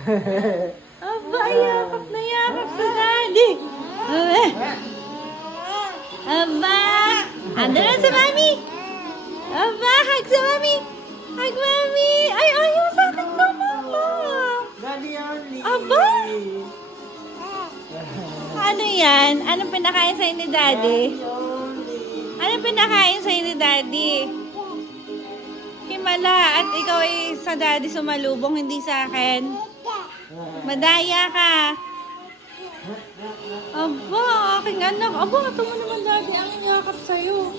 Aba, yakap na yakap sa daddy. Aba. Aba. Ando na si mami. Aba, hug sa mami. Hug mami. Ay, ayaw sa akin na mama. Daddy only. Aba. Ano yan? Anong pinakain sa'yo ni daddy? Anong pinakain sa'yo ni daddy? Himala, at ikaw ay sa daddy sumalubong, hindi sa akin. Madaya ka. Aba, aking anak. Aba, ito mo naman daddy, ang yakap sa'yo.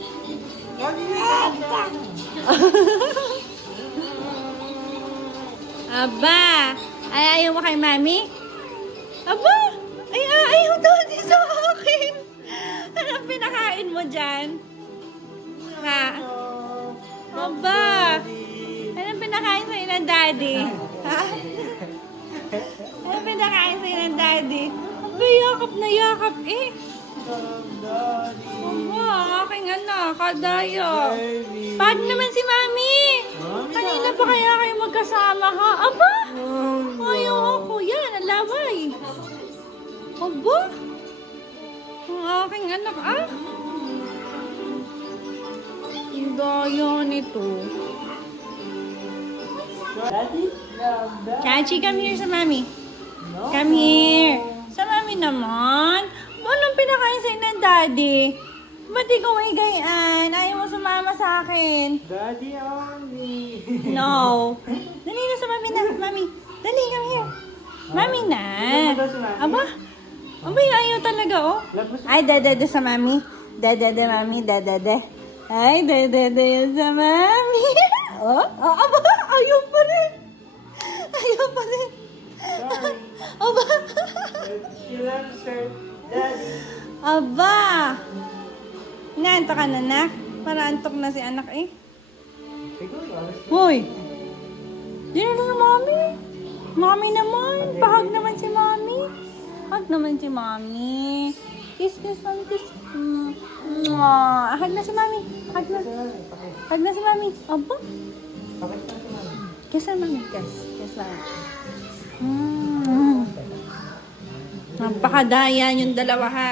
Aba, ay ayaw mo kay mami? Aba, ay ayaw daddy sa akin. Anong pinakain mo dyan? Ha? Aba, anong pinakain sa'yo ng daddy? Ha? Anong pinakain sa'yo ng daddy? Aba, yakap na yakap eh. Aba, aking anak, kadaya. Pag naman si mami. Kanina pa kaya kayo magkasama ha? Aba, ayaw ako. Yan, ang laway. Aba, ang aking anak ah. Ang daya nito. Daddy, love that. Chachi, come here sa mami. Come here. Sa mami naman. Anong pinakain sa'yo ng daddy? Ba't ikaw ay gayaan? Ayaw mo sumama sa akin. Daddy only. No. Dali na sa mami na. Mami, dali, come here. Mami na. Aba, abay, ayaw talaga oh. Ay, dadada sa mami. Dadada mami, dadada. Ay, dadada yan sa mami. Oh, aba, ayaw pa rin. Ayaw pa rin. Sorry. Aba. She loves her daddy. Aba. Inaantok ka na, nak? Para antok na si anak eh. Siguro, alas Hoy! Di na na mami. Mami naman. Pahag naman si mami. Hag naman si mami. Kiss, kiss, mami, kiss. Mwah. Hag na si mami. Hag na. Hag na si mami. Aba. Pakita ko naman. Kiss na mami. Kiss. Kiss mami. Napakadaya yung dalawa ha.